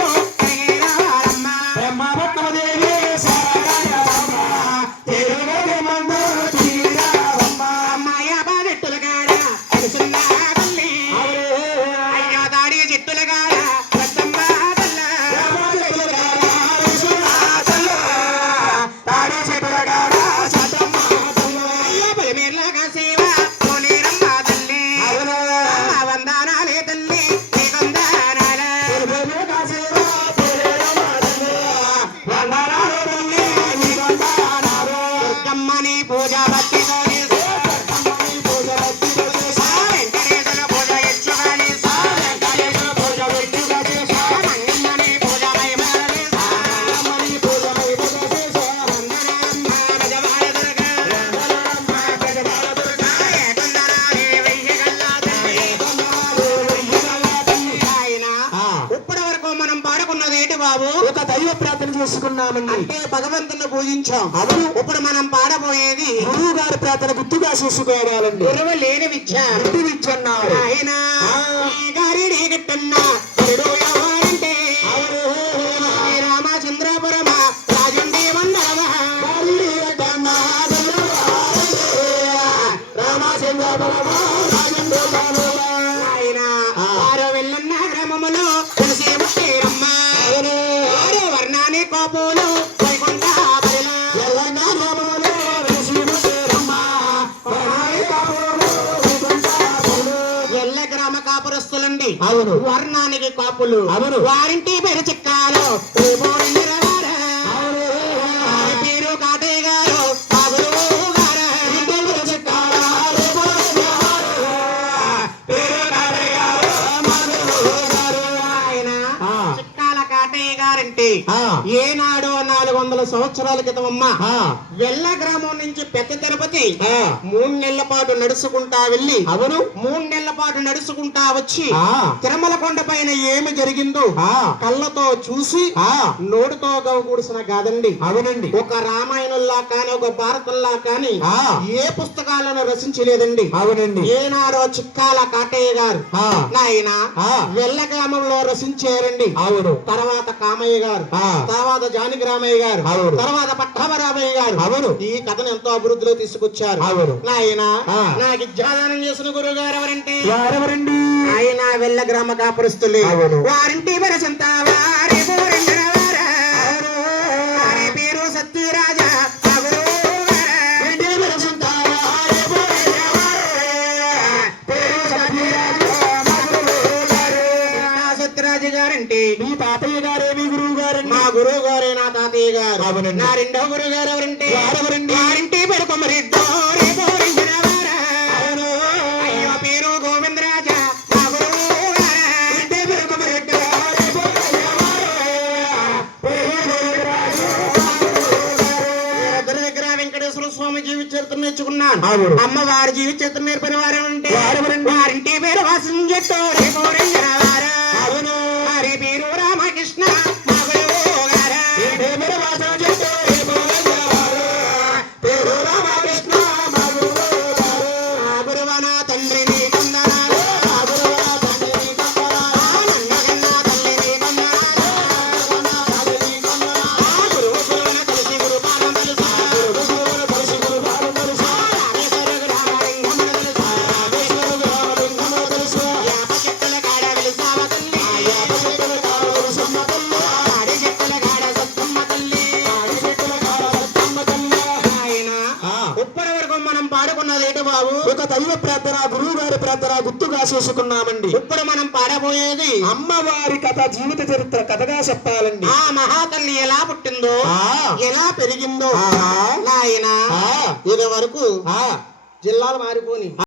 você. minha. చేసుకున్నామండి. అంటే భగవంతుని పూజించాం. అవును. ఇప్పుడు మనం పాడబోయేది గురువు గారి ప్రార్థన గుర్తుగా చూసుకోవాలండి. గురువు లేని విద్య. గుర్తు ఇచ్చన్నారు ఆయన ఆ. ఈ గారిని గిట్టన్న గురుడు ఎవరంటే రామచంద్రపురమ? రాజుండి వందరమ ఆయన కోపులు వైకుంఠ కాపురస్తులండి. అవును. వర్ణానికి కాపులు. అవును. వారింటి పేరు చిక్కాలు. గారంటే ఏనాడు నాలుగు వందల సంవత్సరాల క్రితం అమ్మ వెల్ల గ్రామం నుంచి పెద్ద తిరుపతి మూడు నెలల పాటు నడుచుకుంటా వెళ్ళి అవును మూడు నెలల పాటు నడుచుకుంటా వచ్చి ఆ. తిరుమల కొండ పైన ఏమి జరిగిందో. కళ్ళతో చూసి ఆ. నోటితో కూడిసిన కాదండి అవునండి ఒక రామాయణంలా కాని ఒక భారతంలా కాని ఆ. ఏ పుస్తకాలను రచించలేదండి అవునండి ఏనాడో చిక్కాల కాటయ్య గారు ఆ. నాయన ఆ. వెల్ల గ్రామంలో రచించారండి అవును తర్వాత కామయ్య గారు ఆ. తర్వాత జానకి రామయ్య గారు. తర్వాత పట్టాభరామయ్య గారు అవును. ఈ కథను ఎంతో అభివృద్ధిలో తీసుకొచ్చారు అవును. నాయన ఆ. నాకు విద్యాదానం చేసిన గురువు గారు ఎవరంటే ఎవరెవరండి ఆయన వెళ్ళ గ్రామ కాపురస్తులే. వారింటి వరసంత వారి గారే నా తాతయ్య గారు. నా రెండో గురువు గారు ఎవరంటే? వారెవరండి? వారింటి పేరు రే పూరించిన వార. జీవిత నేర్చుకున్నాను. చరిత్ర నేర్పిన వారు అంటే వారెవరండి? వారింటి పేరు వాసం చెట్టు ఇప్పటి వరకు మనం పాడుకున్నది ఏంటి బాబు ఒక దైవ ప్రార్థన గురువు గారి ప్రార్థన గుర్తుగా చేసుకున్నామండి ఇప్పుడు మనం పాడబోయేది అమ్మవారి కథ జీవిత చరిత్ర కథగా చెప్పాలండి ఆ మహాతల్లి ఎలా పుట్టిందో. ఎలా పెరిగిందో. నాయన. ఇది వరకు జిల్లాలు మారిపోని